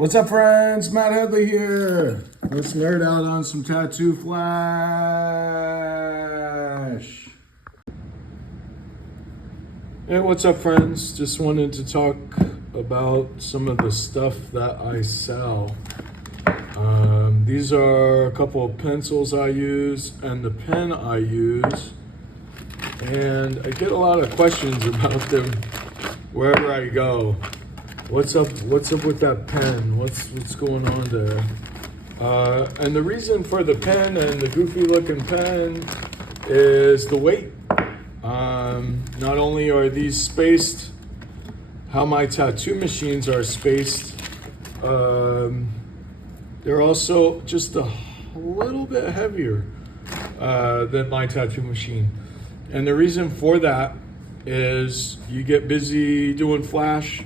What's up, friends? Matt Headley here. Let's nerd out on some Tattoo Flash. Hey, what's up, friends? Just wanted to talk about some of the stuff that I sell. These are a couple of pencils I use and the pen I use. And I get a lot of questions about them wherever I go. What's up with that pen? What's going on there? And the reason for the pen and the goofy looking pen is the weight. Not only are these spaced how my tattoo machines are spaced, they're also just a little bit heavier than my tattoo machine. And the reason for that is you get busy doing flash,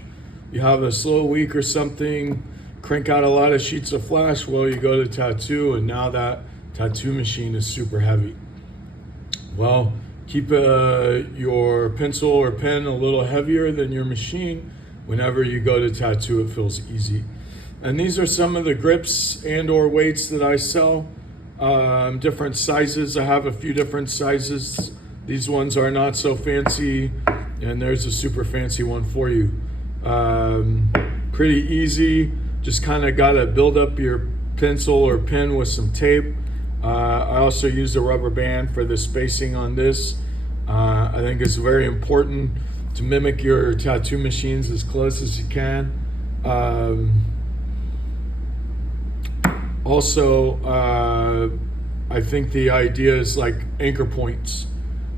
you have a slow week or something, crank out a lot of sheets of flash, well, you go to tattoo, and now that tattoo machine is super heavy. Well, keep your pencil or pen a little heavier than your machine. Whenever you go to tattoo, it feels easy. And these are some of the grips and or weights that I sell. Different sizes. I have a few different sizes. These ones are not so fancy, and there's a super fancy one for you. Pretty easy. Just kind of got to build up your pencil or pen with some tape. I also use a rubber band for the spacing on this. I think it's very important to mimic your tattoo machines as close as you can. I think the idea is like anchor points,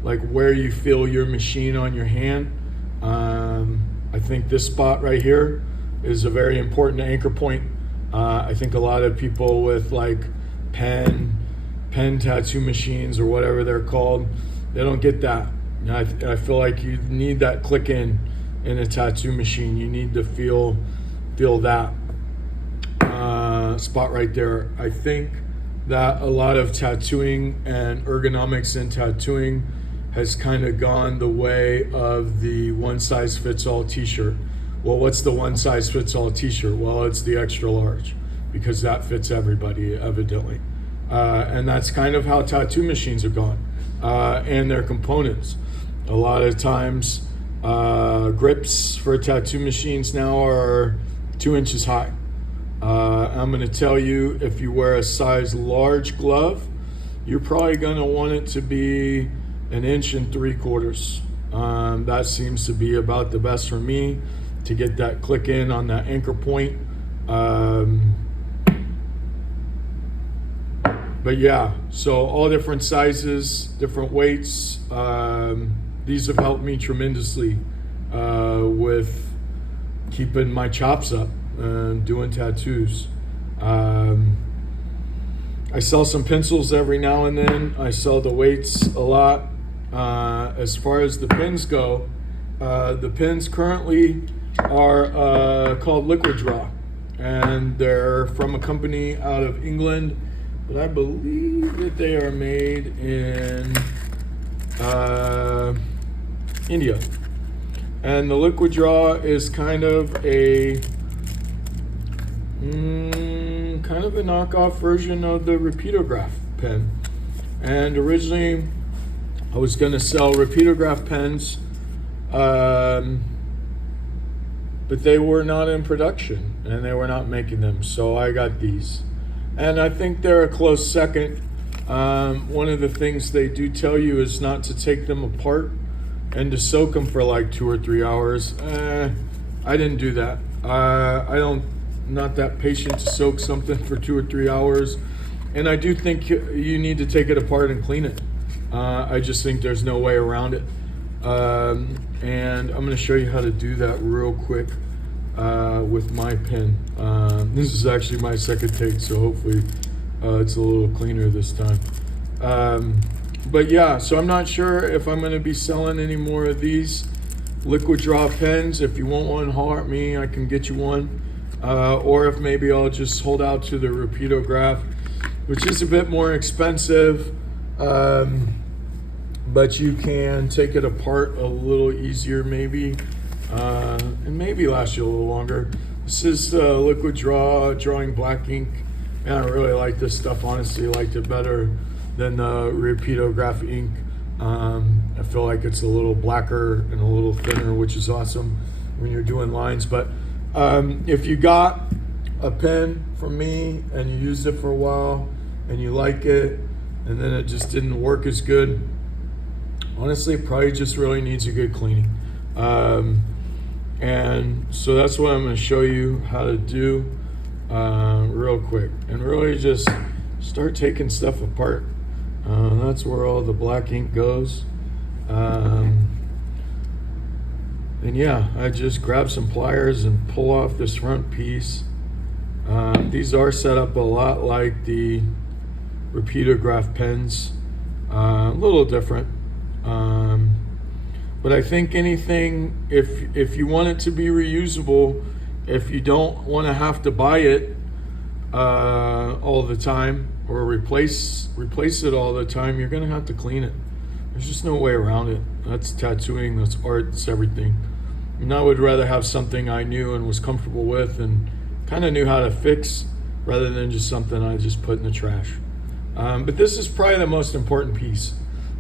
like where you feel your machine on your hand. I think this spot right here is a very important anchor point. I think a lot of people with like pen tattoo machines or whatever they're called, they don't get that. I feel like you need that click in a tattoo machine. You need to feel that spot right there. I think that a lot of tattooing and ergonomics in tattooing has kind of gone the way of the one-size-fits-all t-shirt. Well, what's the one-size-fits-all t-shirt? Well, it's the extra large, because that fits everybody, evidently. And that's kind of how tattoo machines are gone, and their components. A lot of times, grips for tattoo machines now are 2 inches high. I'm going to tell you, if you wear a size large glove, you're probably going to want it to be 1 3/4 inches. That seems to be about the best for me to get that click in on that anchor point. But yeah, so all different sizes, different weights. These have helped me tremendously with keeping my chops up and doing tattoos. I sell some pencils every now and then. I sell the weights a lot. As far as the pens go, the pens currently are called Liquid Draw, and they're from a company out of England, but I believe that they are made in India. And the Liquid Draw is kind of a knockoff version of the Repeatograph pen. And originally I was going to sell Repeatograph pens, but they were not in production and they were not making them, so I got these. And I think they're a close second. One of the things they do tell you is not to take them apart and to soak them for like 2 or 3 hours. I didn't do that. Not that patient to soak something for 2 or 3 hours. And I do think you need to take it apart and clean it. I just think there's no way around it. And I'm gonna show you how to do that real quick with my pen. This is actually my second take, so hopefully it's a little cleaner this time. But yeah, so I'm not sure if I'm gonna be selling any more of these Liquid Draw pens. If you want one, holler at me, I can get you one. Or if maybe I'll just hold out to the Repeatograph, which is a bit more expensive, but you can take it apart a little easier maybe, and maybe last you a little longer. This is Liquid Draw Drawing Black Ink. And I really like this stuff, honestly. I liked it better than the Rapidograph ink. I feel like it's a little blacker and a little thinner, which is awesome when you're doing lines. But if you got a pen from me and you used it for a while and you like it and then it just didn't work as good, honestly, it probably just really needs a good cleaning. And so that's what I'm going to show you how to do real quick, and really just start taking stuff apart. That's where all the black ink goes. And yeah, I just grab some pliers and pull off this front piece. These are set up a lot like the Rapidograph pens, a little different. But I think anything, if you want it to be reusable, if you don't want to have to buy it all the time or replace it all the time, you're going to have to clean it. There's just no way around it. That's tattooing, that's art, that's everything. And I would rather have something I knew and was comfortable with and kind of knew how to fix rather than just something I just put in the trash. But this is probably the most important piece.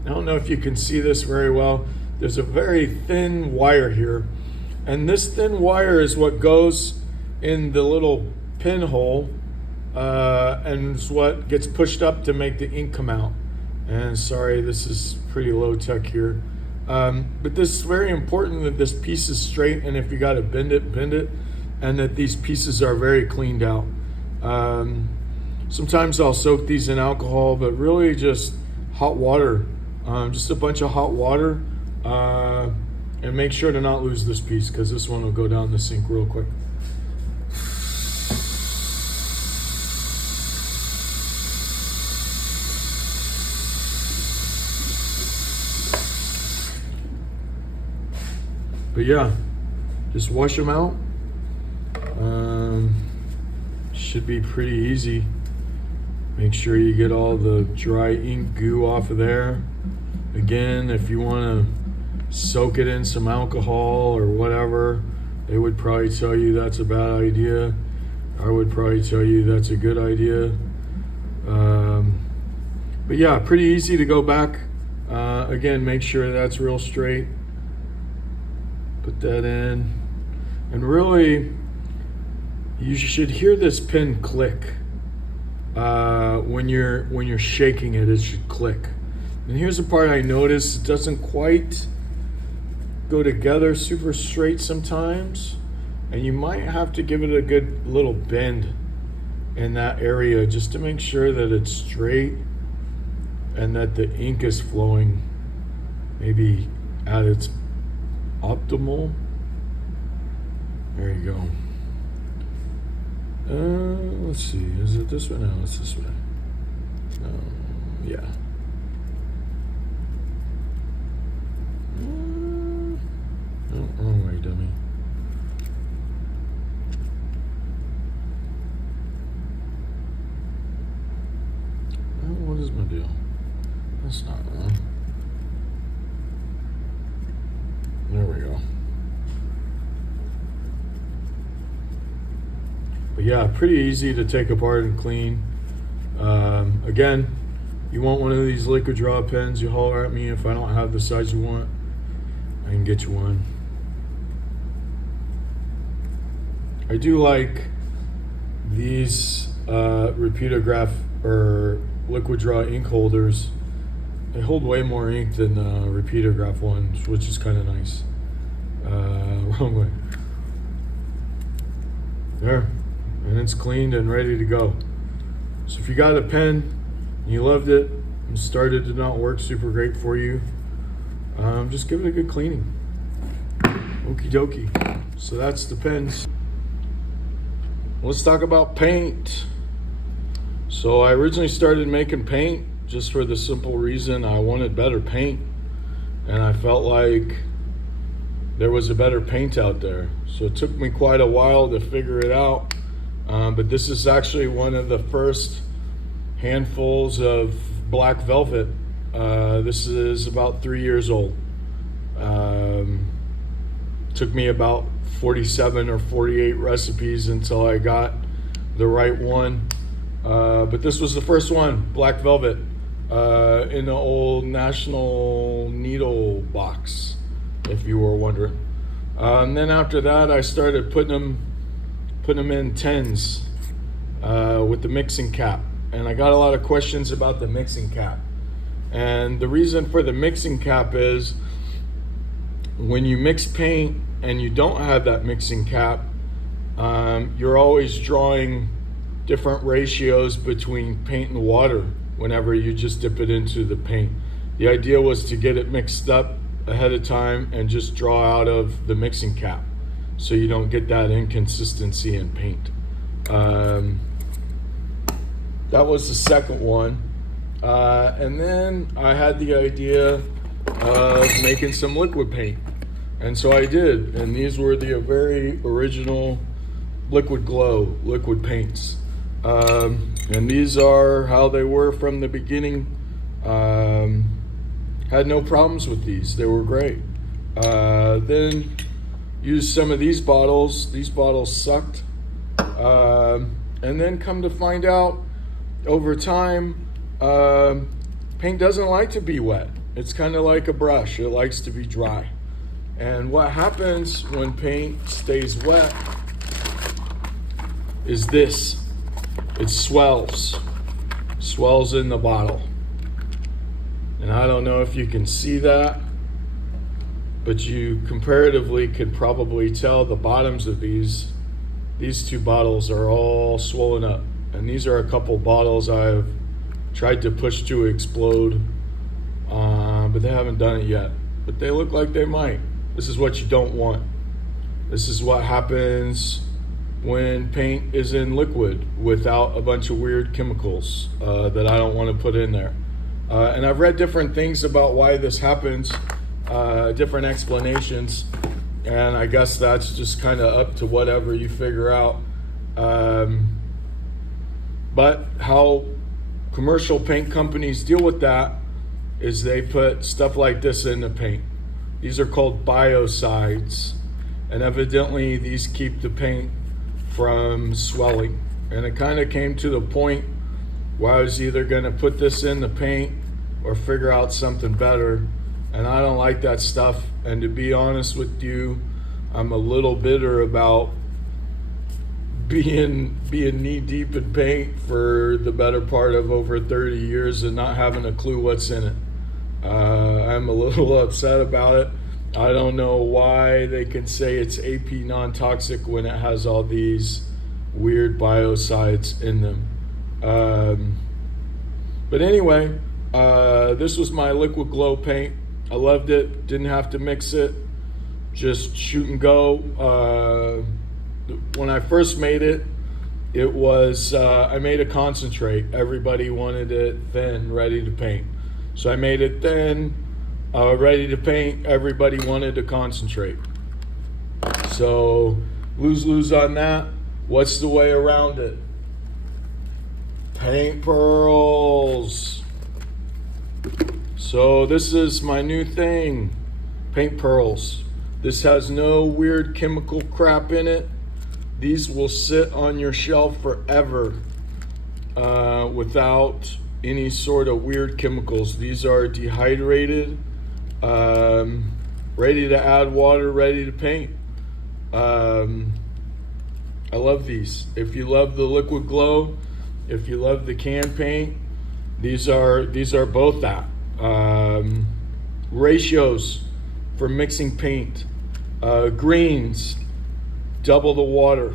I don't know if you can see this very well. There's a very thin wire here, and this thin wire is what goes in the little pinhole and is what gets pushed up to make the ink come out. And sorry, this is pretty low tech here. But this is very important that this piece is straight, and if you got to bend it, and that these pieces are very cleaned out. Sometimes I'll soak these in alcohol, but really just hot water, just a bunch of hot water, and make sure to not lose this piece because this one will go down the sink real quick. But yeah, just wash them out. Should be pretty easy. Make sure you get all the dry ink goo off of there. Again, if you want to soak it in some alcohol or whatever, they would probably tell you that's a bad idea. I would probably tell you that's a good idea. But yeah, pretty easy to go back. Again, make sure that's real straight. Put that in. And really, you should hear this pen click. When you're shaking it, it should click. And here's the part I noticed: it doesn't quite go together super straight sometimes, and you might have to give it a good little bend in that area just to make sure that it's straight and that the ink is flowing maybe at its optimal. There you go. Let's see, is it this way? No, it's this way. Yeah. Oh, wrong way, dummy. What is my deal? That's not wrong. There we go. But yeah, pretty easy to take apart and clean. Again, you want one of these Liquid Draw pens, you holler at me. If I don't have the size you want, I can get you one. I do like these Rapidograph or Liquid Draw ink holders. They hold way more ink than Rapidograph ones, which is kind of nice. Wrong way. There. And it's cleaned and ready to go. So if you got a pen, you loved it, and started to not work super great for you, just give it a good cleaning. Okie dokie. So that's the pens. Let's talk about paint. So I originally started making paint just for the simple reason I wanted better paint, and I felt like there was a better paint out there. So it took me quite a while to figure it out. But this is actually one of the first handfuls of black velvet. This is about 3 years old. Took me about 47 or 48 recipes until I got the right one. But this was the first one, Black Velvet, in the old National Needle box, if you were wondering. And then after that, I started putting them in tins with the mixing cap. And I got a lot of questions about the mixing cap. And the reason for the mixing cap is when you mix paint and you don't have that mixing cap, you're always drawing different ratios between paint and water whenever you just dip it into the paint. The idea was to get it mixed up ahead of time and just draw out of the mixing cap so you don't get that inconsistency in paint. That was the second one. And then I had the idea of making some liquid paint. And so I did. And these were the very original Liquid Glow liquid paints. And these are how they were from the beginning. Had no problems with these. They were great. Then used some of these bottles. These bottles sucked. And then come to find out over time, paint doesn't like to be wet. It's kind of like a brush. It likes to be dry. And what happens when paint stays wet is this. It swells in the bottle. And I don't know if you can see that, but you comparatively could probably tell the bottoms of these two bottles are all swollen up. And these are a couple bottles I've tried to push to explode, but they haven't done it yet. But they look like they might. This is what you don't want. This is what happens when paint is in liquid without a bunch of weird chemicals that I don't want to put in there. And I've read different things about why this happens, different explanations, and I guess that's just kind of up to whatever you figure out. But how commercial paint companies deal with that is they put stuff like this in the paint. These are called biocides, and evidently these keep the paint from swelling. And it kind of came to the point where I was either going to put this in the paint or figure out something better. And I don't like that stuff. And to be honest with you, I'm a little bitter about being knee deep in paint for the better part of over 30 years and not having a clue what's in it. I'm a little upset about it. I don't know why they can say it's AP non-toxic when it has all these weird biocides in them. But anyway, this was my Liquid Glow paint. I loved it. Didn't have to mix it. Just shoot and go. When I first made it, it was, I made a concentrate. Everybody wanted it thin, ready to paint. So I made it thin, ready to paint. Everybody wanted to concentrate. So lose on that. What's the way around it? Paint pearls. So this is my new thing, paint pearls. This has no weird chemical crap in it. These will sit on your shelf forever without any sort of weird chemicals. These are dehydrated, ready to add water, ready to paint. I love these. If you love the Liquid Glow, if you love the can paint, these are both that. Ratios for mixing paint. Greens, double the water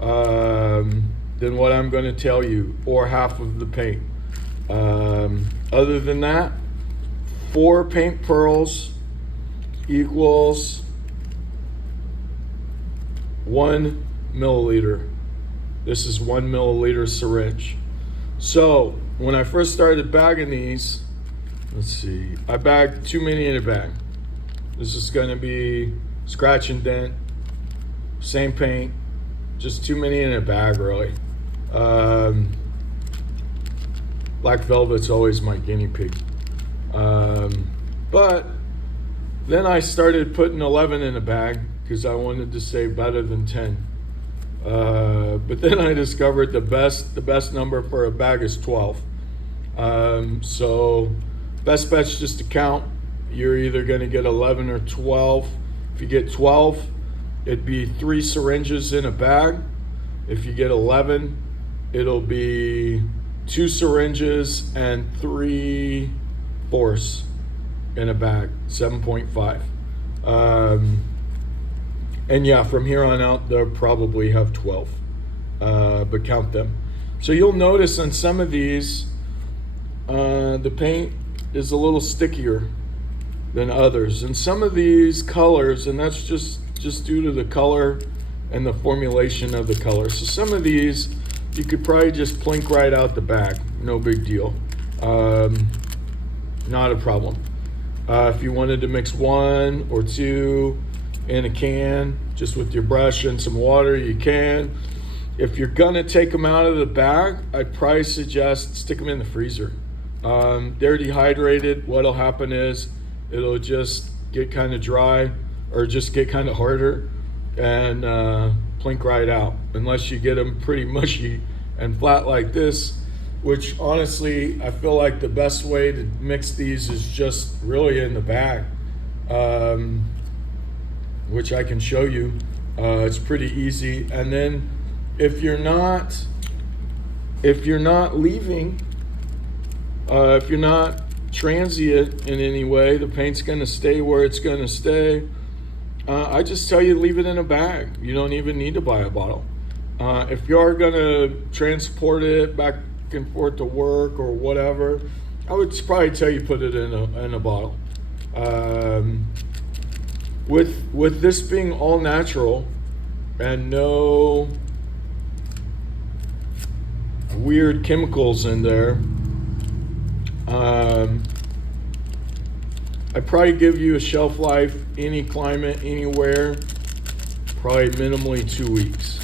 than what I'm going to tell you, or half of the paint. Other than that, 4 paint pearls equals 1 milliliter. This is 1 milliliter syringe. So when I first started bagging these, let's see, I bagged too many in a bag. This is going to be scratch and dent, same paint, just too many in a bag, really. Black Velvet's always my guinea pig. But then I started putting 11 in a bag, because I wanted to say better than 10. But then I discovered the best number for a bag is 12. So best bet's just to count. You're either going to get 11 or 12. If you get 12, it'd be 3 syringes in a bag. If you get 11, it'll be 2 syringes and 3 force in a bag, 7.5. And yeah, from here on out, they'll probably have 12, but count them. So you'll notice on some of these, the paint is a little stickier than others. And some of these colors, and that's just due to the color and the formulation of the color. So some of these, you could probably just plink right out the bag. No big deal. Not a problem. If you wanted to mix 1 or 2 in a can, just with your brush and some water, you can. If you're gonna take them out of the bag, I'd probably suggest stick them in the freezer. They're dehydrated. What'll happen is it'll just get kind of dry or just get kind of harder and plink right out, unless you get them pretty mushy and flat like this, which honestly, I feel like the best way to mix these is just really in the bag, which I can show you. It's pretty easy. And then if you're not leaving, if you're not transient in any way, the paint's gonna stay where it's gonna stay. I just tell you, leave it in a bag. You don't even need to buy a bottle. If you are gonna transport it back and forth to work or whatever, I would probably tell you put it in a bottle. With this being all natural and no weird chemicals in there, I'd probably give you a shelf life, any climate, anywhere, probably minimally 2 weeks.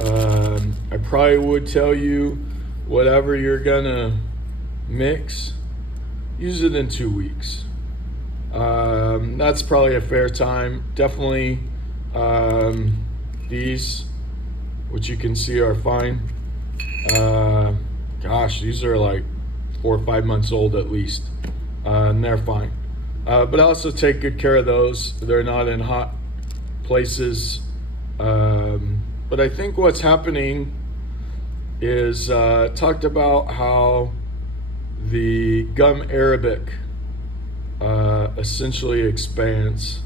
I probably would tell you, whatever you're gonna mix, use it in 2 weeks. That's probably a fair time. Definitely these, which you can see are fine. Gosh, these are like 4 or 5 months old at least, and they're fine. But also take good care of those. They're not in hot places. But I think what's happening is talked about how the gum arabic essentially expands.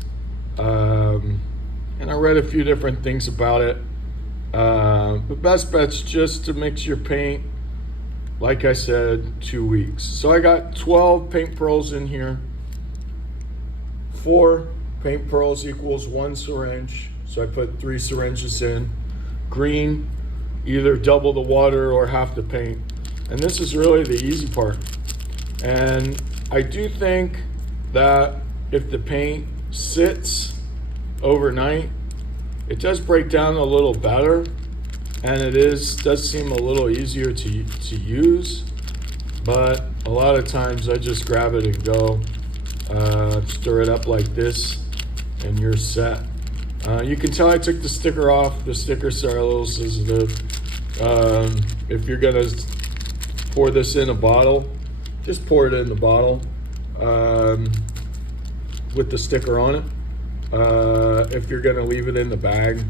And I read a few different things about it. But best bet's just to mix your paint, like I said, 2 weeks. So I got 12 paint pearls in here. 4 paint pearls equals 1 syringe. So I put 3 syringes in. Green, either double the water or half the paint. And this is really the easy part. And I do think that if the paint sits overnight, it does break down a little better, and it does seem a little easier to use. But a lot of times I just grab it and go, stir it up like this, and you're set. You can tell I took the sticker off. The stickers are a little sensitive. If you're gonna pour this in a bottle, just pour it in the bottle with the sticker on it. If you're gonna leave it in the bag,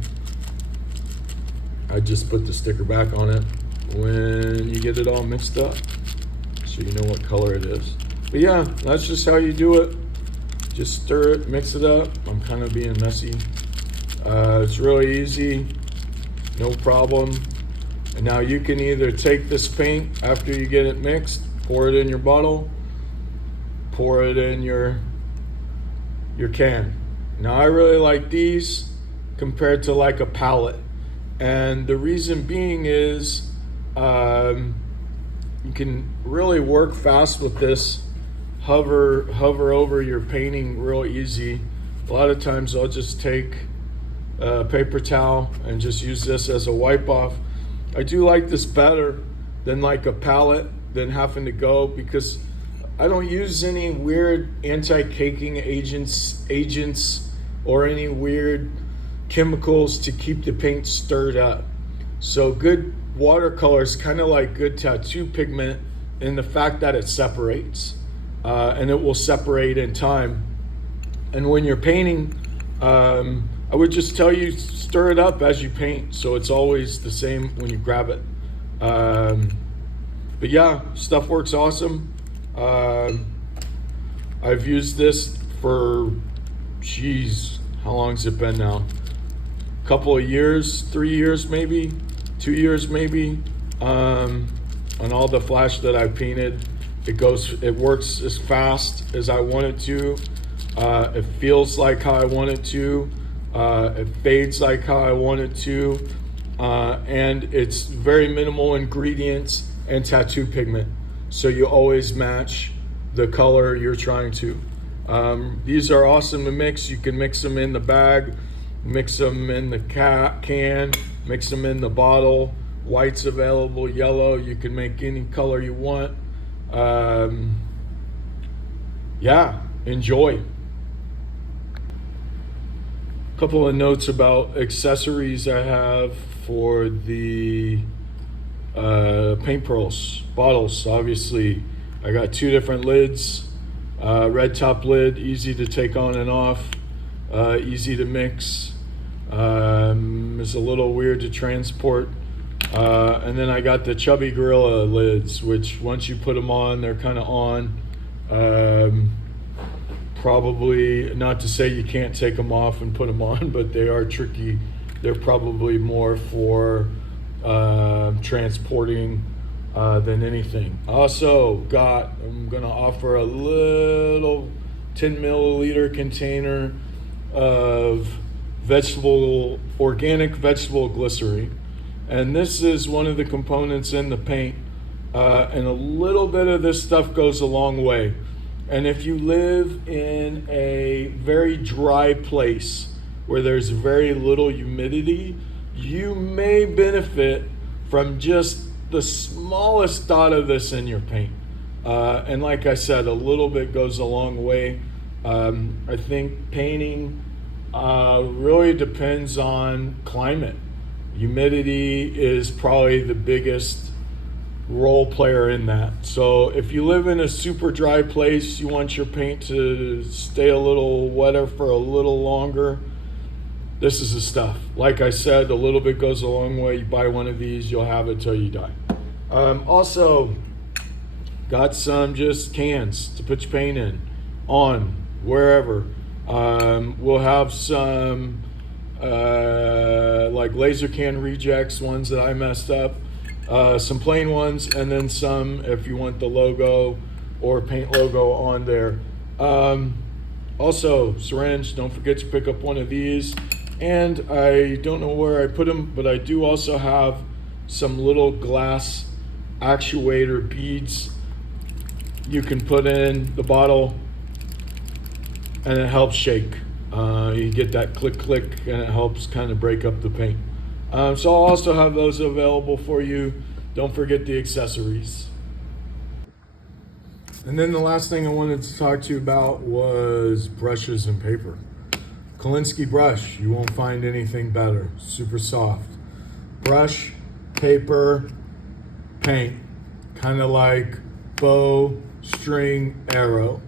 I just put the sticker back on it when you get it all mixed up, so you know what color it is. But yeah, that's just how you do it. Just stir it, mix it up. I'm kind of being messy. It's really easy, no problem. And now you can either take this paint after you get it mixed, pour it in your bottle, pour it in your can. Now I really like these compared to like a palette. And the reason being is you can really work fast with this, hover over your painting real easy. A lot of times I'll just take a paper towel and just use this as a wipe off. I do like this better than like a palette, than having to go, because I don't use any weird anti-caking agents or any weird chemicals to keep the paint stirred up. So good watercolor is kind of like good tattoo pigment in the fact that it separates, and it will separate in time. And when you're painting, I would just tell you, stir it up as you paint, so it's always the same when you grab it. But yeah, stuff works awesome. I've used this for, how long's it been now? A couple of years, 3 years maybe, 2 years maybe. On all the flash that I painted, it works as fast as I want it to. It feels like how I want it to. It fades like how I want it to. And it's very minimal ingredients and tattoo pigment. So you always match the color you're trying to. These are awesome to mix. You can mix them in the bag, mix them in the can, mix them in the bottle. White's available, yellow. You can make any color you want. Yeah, enjoy. Couple of notes about accessories I have for the paint pearls bottles. Obviously, I got 2 different lids. Red top lid, easy to take on and off, easy to mix. It's a little weird to transport. And then I got the Chubby Gorilla lids, which once you put them on, they're kind of on. Probably not to say you can't take them off and put them on, but they are tricky. They're probably more for transporting than anything. Also I'm gonna offer a little 10 milliliter container of organic vegetable glycerin. And this is one of the components in the paint. And a little bit of this stuff goes a long way. And if you live in a very dry place where there's very little humidity, you may benefit from just the smallest dot of this in your paint. And like I said, a little bit goes a long way. I think painting really depends on climate. Humidity is probably the biggest role player in that. So if you live in a super dry place, you want your paint to stay a little wetter for a little longer, this is the stuff. Like I said, a little bit goes a long way. You buy one of these, you'll have it till you die. Also, got some just cans to put your paint in, on, wherever. We'll have some like laser can rejects, ones that I messed up, some plain ones, and then some if you want the logo or paint logo on there. Also, syringe, don't forget to pick up one of these. And I don't know where I put them, but I do also have some little glass actuator beads you can put in the bottle, and it helps shake. You get that click click, and it helps kind of break up the paint. So I'll also have those available for you. Don't forget the accessories. And then the last thing I wanted to talk to you about was brushes and paper. Kolinsky brush, you won't find anything better. Super soft. Brush, paper, paint. Kind of like bow, string, arrow.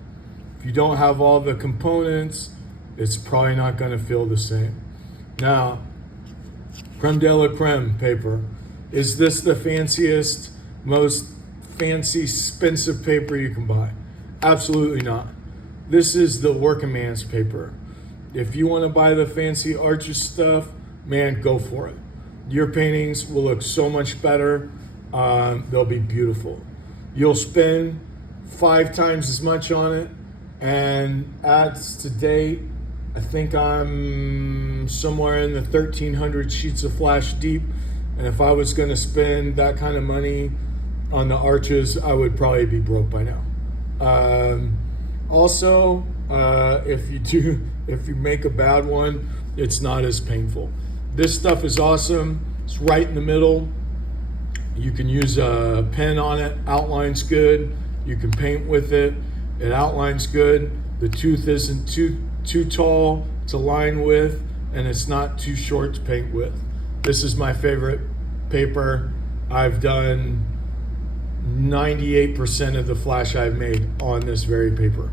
If you don't have all the components, it's probably not going to feel the same. Now, creme de la creme paper. Is this the fanciest, most fancy, expensive paper you can buy? Absolutely not. This is the working man's paper. If you want to buy the fancy Arches stuff, man, go for it. Your paintings will look so much better. They'll be beautiful. You'll spend 5 times as much on it. And as to date, I think I'm somewhere in the 1,300 sheets of flash deep. And if I was going to spend that kind of money on the Arches, I would probably be broke by now. Also, if you make a bad one, it's not as painful. This stuff is awesome. It's right in the middle. You can use a pen on it. Outline's good. You can paint with it. It outlines good. The tooth isn't too tall it's a line width, and it's not too short to paint with. This is my favorite paper. I've done 98% of the flash I've made on this very paper.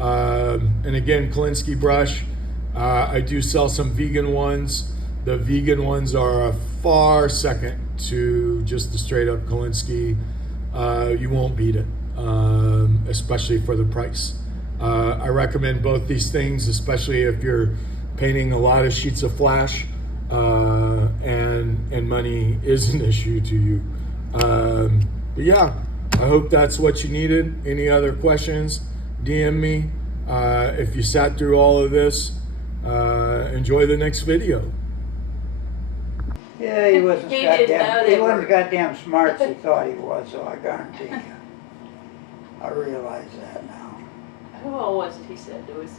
And again, Kolinsky brush. I do sell some vegan ones. The vegan ones are a far second to just the straight up Kolinsky. You won't beat it, especially for the price. I recommend both these things, especially if you're painting a lot of sheets of flash and money is an issue to you. But yeah, I hope that's what you needed. Any other questions, DM me. If you sat through all of this, enjoy the next video. Yeah, he wasn't He didn't know goddamn, they he wasn't were. goddamn smart as he thought he was, so I guarantee you. I realize that now. Who all was it he said? There was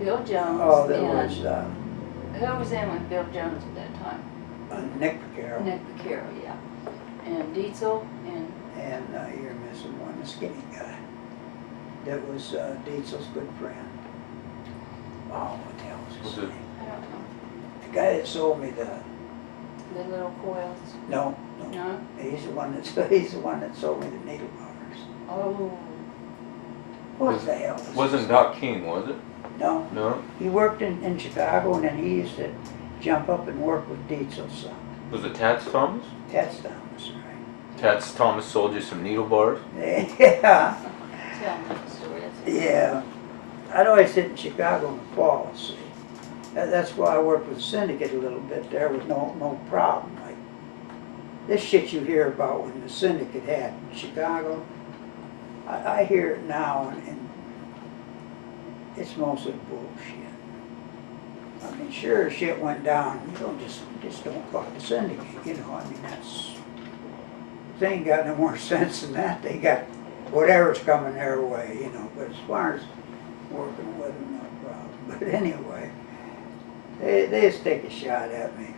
Bill Jones Oh, there and was, who was in with Bill Jones at that time? Nick Carroll, Nick Vaccaro, yeah. And Dietzel and and you're missing one, the skinny guy. That was Dietzel's good friend. Oh, what the hell was his Was it- name? I don't know, The guy that sold me the little coils. no, No? he's the one that sold me the needle bars. Oh, What the hell was Wasn't Doc King, was it? No, No? he worked in Chicago, and then he used to jump up and work with Dietzel's son. Was it Tats Thomas? That's Thomas, right? Tats Thomas sold you some needle bars? Yeah, tell me the story. That's yeah. I'd always sit in Chicago in the fall, see. That's why I worked with the syndicate a little bit there with no problem. Like, this shit you hear about when the syndicate had in Chicago, I hear it now, and it's mostly bullshit. I mean, sure, shit went down. You don't just don't fuck the syndicate, you know. I mean, they ain't got no more sense than that. They got whatever's coming their way, you know. But as far as working with them, no problem. But anyway, they just take a shot at me.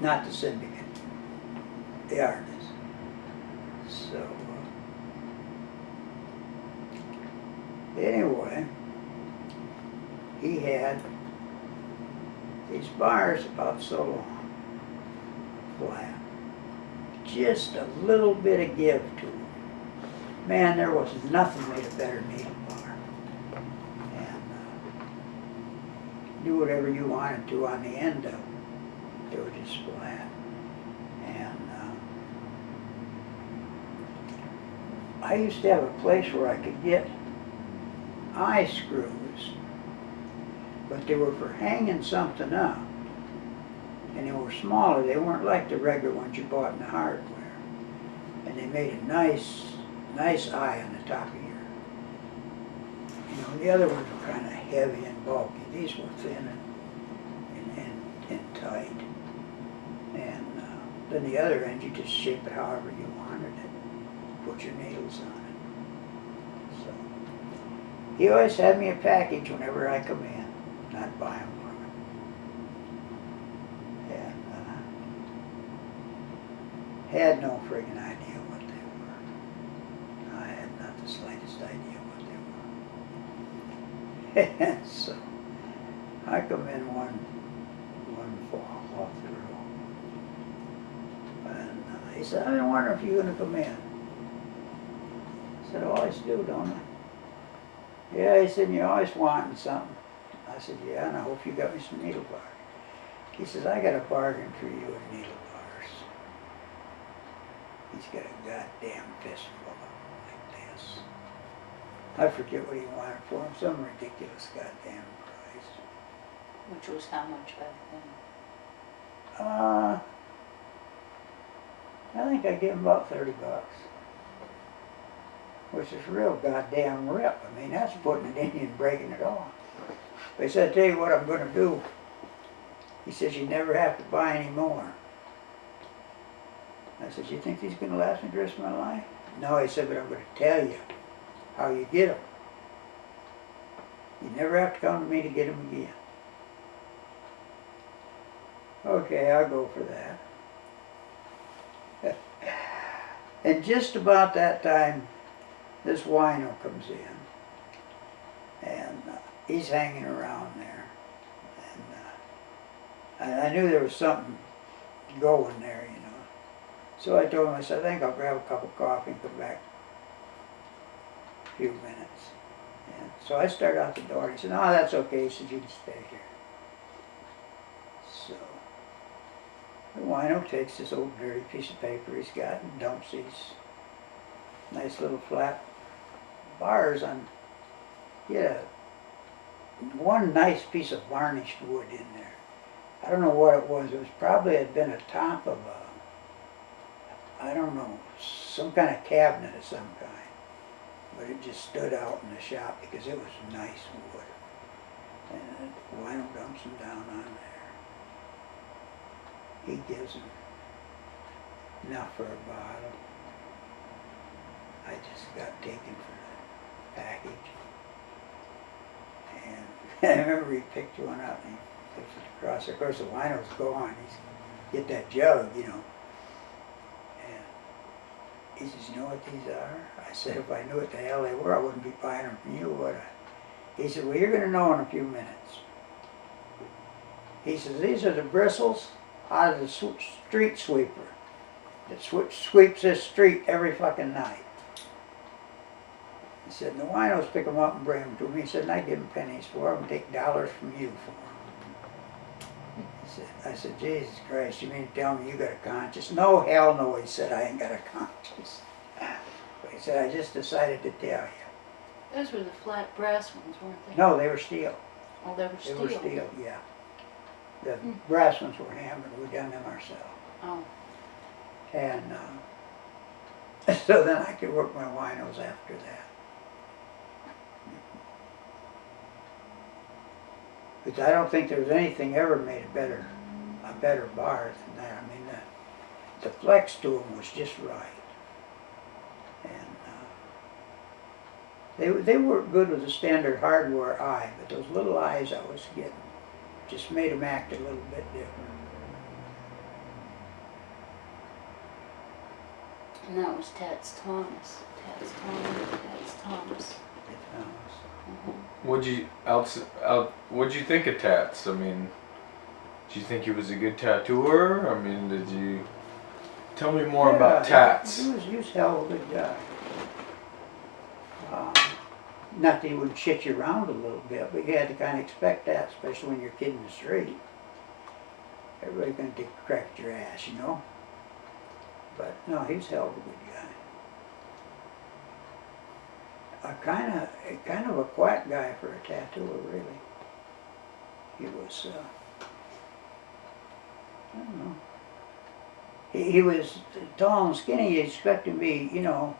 Not the syndicate, the artists. So, anyway, he had these bars about so long, flat. Just a little bit of give to them. Man, there was nothing made a better needle bar. And do whatever you wanted to on the end of them. They were just flat. And I used to have a place where I could get eye screws, but they were for hanging something up. And they were smaller. They weren't like the regular ones you bought in the hardware. And they made a nice eye on the top of your. You know, the other ones were kind of heavy and bulky. These were thin and tight. And then the other end, you just shape it however you wanted it. Put your needles on it. So he always had me a package whenever I come in, not buy them from him. And had no friggin' idea what they were. I had not the slightest idea what they were. And so I come in one fall off the road. And he said, I wonder if you're going to come in. I said, I always do, don't I? Yeah, he said, you're always wanting something. I said, yeah, and I hope you got me some needle bars. He says, I got a bargain for you in needle bars. He's got a goddamn fistful of them like this. I forget what he wanted for them, some ridiculous goddamn price. which was how much back then? I think I give him about $30. Which is real goddamn rip. I mean, that's putting it in you and breaking it off. But he said, I tell you what I'm going to do. He says, you never have to buy any more. I said, you think these are going to last me the rest of my life? No, he said, but I'm going to tell you how you get them. You never have to come to me to get them again. Okay, I'll go for that. And just about that time, this wino comes in. And he's hanging around I knew there was something going there, you know. So I told him, I said, I think I'll grab a cup of coffee and come back a few minutes. And so I started out the door, and he said, no, that's okay. He said, you can stay here. So the wino takes this old dirty piece of paper he's got and dumps these nice little flat bars on. He had one nice piece of varnished wood in there. I don't know what it was. It was probably had been a top of a, I don't know, some kind of cabinet of some kind. But it just stood out in the shop because it was nice wood. And the wino dumps them down on there. He gives them enough for a bottle. I just got taken for the package. And I remember he picked one up and he puts it across. Of course, the wino's gone. He's get that jug, you know. And he says, you know what these are? I said, if I knew what the hell they were, I wouldn't be buying them from you, would I? He said, well, you're going to know in a few minutes. He says, these are the bristles out of the street sweeper that sweeps this street every fucking night. He said, and the winos pick them up and bring them to me. He said, and I give them pennies for them and take dollars from you for them. I said, Jesus Christ, you mean to tell me you got a conscience? No, hell no, he said, I ain't got a conscience. But he said, I just decided to tell you. Those were the flat brass ones, weren't they? No, they were steel. Oh, they were They steel. were steel, yeah. The brass ones were hammered, we done them ourselves. Oh, And so then I could work my winos after that. But I don't think there was anything ever made a better bar than that. I mean, the flex to them was just right. And they worked good with the standard hardware eye, but those little eyes I was getting just made them act a little bit different. and that was Tats Thomas. Tats Thomas. What'd you think of Tats? I mean, did you think he was a good tattooer? I mean, did you tell me more about Tats? He was a hell of a good guy. Not that he wouldn't shit you around a little bit, but you had to kind of expect that, especially when you're kidding the street. Everybody's going to correct your ass, you know. But no, he was a hell of a good guy. Kind of a quiet guy for a tattooer, really. He was, I don't know. He was tall and skinny. You expect him to be, you know,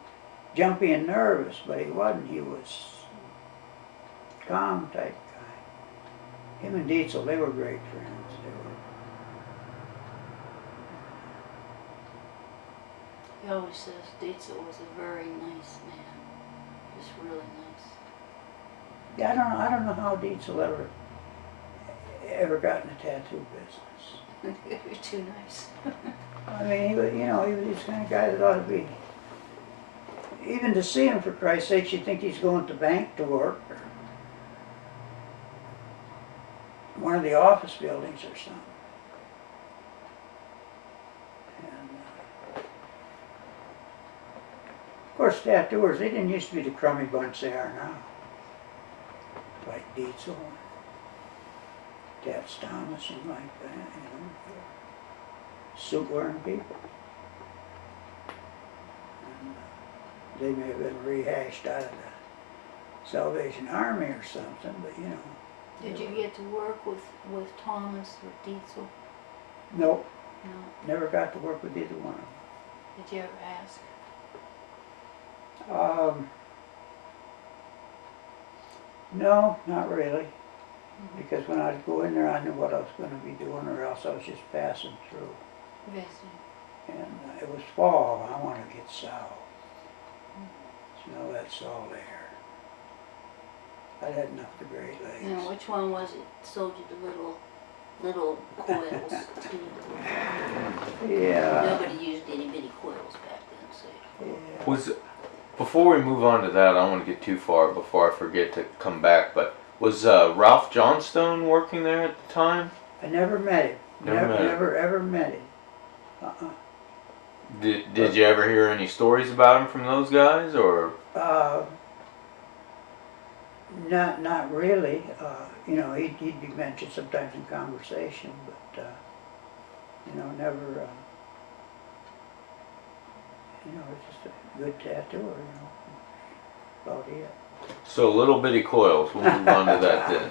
jumpy and nervous, but he wasn't. He was calm type guy. Him and Dietzel, they were great friends. They were. He always says Dietzel was a very nice man. Just really nice. Yeah, I don't know how Dietzel ever got in the tattoo business. You're too nice. I mean, he was, you know, he was this kind of guy that ought to be. Even to see him, for Christ's sake, you'd think he's going to the bank to work or one of the office buildings or something. And, of course, tattooers, they didn't used to be the crummy bunch they are now. Like Dietzel, Tats Thomas, and like that, you know. Suit-wearing people. And, they may have been rehashed out of the Salvation Army or something, but you know. Did you get to work with Thomas or Dietzel? Nope, No. never got to work with either one of Did you ever ask? them. No, not really. Because when I'd go in there, I knew what I was going to be doing, or else I was just passing through. Visiting. And it was fall. I wanted to get south. Smell that salt air. I'd had enough of the Great Lakes. Now, which one was it sold you the little coils too? Yeah. Nobody used itty bitty coils back then, so. Yeah. Before we move on to that, I don't want to get too far before I forget to come back, but was Ralph Johnstone working there at the time? I never met him. Never met him. Never ever met him. Uh-uh. Did you ever hear any stories about him from those guys, or? Not really. You know, he'd be mentioned sometimes in conversation, but you know, never. You know, it's just a good tattooer. You know, about it. So little bitty coils. We'll move on to that then.